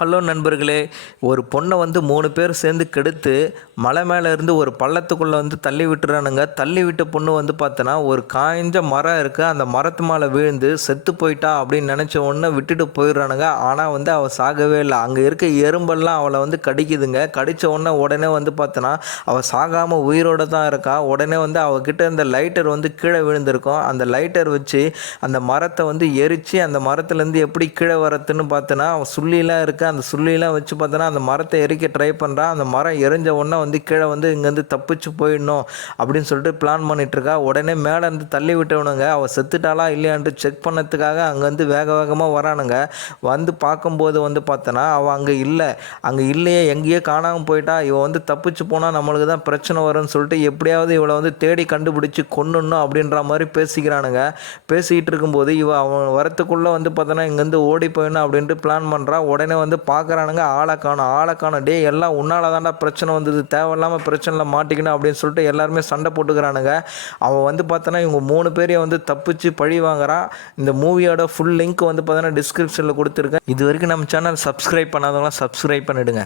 Hello நண்பர்களே, ஒரு பொண்ணை வந்து 3 பேர் சேர்ந்து கெடுத்து மலை மேலே இருந்து ஒரு பள்ளத்துக்குள்ளே வந்து தள்ளி விட்டுறானுங்க. தள்ளி விட்ட பொண்ணு வந்து பார்த்தோன்னா, ஒரு காய்ஞ்ச மரம் இருக்குது, அந்த மரத்து மேலே விழுந்து செத்து போயிட்டா அப்படின்னு நினச்ச உடனே விட்டுட்டு போயிடுறானுங்க. ஆனால் வந்து அவள் சாகவே இல்லை. அங்கே இருக்க எறும்பெல்லாம் அவளை வந்து கடிக்குதுங்க. கடித்த உடனே வந்து பார்த்தோன்னா, அவள் சாகாமல் உயிரோடு தான் இருக்கா. உடனே வந்து அவகிட்ட இந்த லைட்டர் வந்து கீழே விழுந்திருக்கும். அந்த லைட்டர் வச்சு அந்த மரத்தை வந்து எரித்து அந்த மரத்துலேருந்து எப்படி கீழே வரத்துன்னு பார்த்தோன்னா, அவன் சுள்ளிலாம் இருக்குது, அந்த சுள்ளிலாம் வச்சு பார்த்தோன்னா அந்த மரத்தை எரிக்க ட்ரை பண்ணுறான். அந்த மரம் எரிஞ்ச உடனே வந்து கீழே வந்து இங்கேருந்து தப்பிச்சு போயிடணும் அப்படின்னு சொல்லிட்டு பிளான் பண்ணிகிட்ருக்கா. உடனே மேலே இருந்து தள்ளி விட்டவனுங்க அவள் செத்துட்டாளா இல்லையான்ட்டு செக் பண்ணதுக்காக அங்கேருந்து வேக வேகமாக வரானுங்க. வந்து பார்க்கும்போது வந்து பார்த்தோன்னா அவள் அங்கே இல்லை. அங்கே இல்லையே, எங்கேயோ காணாமல் போயிட்டா. இவள் வந்து தப்பிச்சு போனால் நம்மளுக்கு தான் பிரச்சனை வரும்னு சொல்லிட்டு எப்படியாவது இவளை வந்து தேடி கண்டுபிடிச்சி கொன்னுடணும் அப்படின்ற மாதிரி பேசிக்கிறானுங்க. பேசிக்கிட்டு இருக்கும்போது அவன் வரத்துக்குள்ளே வந்து பார்த்தோன்னா இங்கேருந்து ஓடி போயிடணும் அப்படின்ட்டு பிளான் பண்ணுறான். உடனே வந்து பார்க்குறானுங்க, ஆளை காணோம். டே எல்லாம் உன்னால தான்டா பிரச்சனை வந்தது, தேவையில்லாமல் பிரச்சனையில் மாட்டிக்கணும் அப்படின்னு சொல்லிட்டு எல்லாருமே சண்டை போட்டுக்கிறானுங்க. அவன் வந்து பார்த்தோன்னா இவங்க 3 பேரையும் வந்து தப்பிச்சு பழி வாங்குறான். இந்த மூவியோட ஃபுல் லிங்க் வந்து பார்த்தோன்னா டிஸ்கிரிப்ஷனில் கொடுத்துருக்கேன். இது வரைக்கும் நம்ம சேனல் சப்ஸ்கிரைப் பண்ணாதவங்களாம் சப்ஸ்கிரைப் பண்ணிவிடுங்க.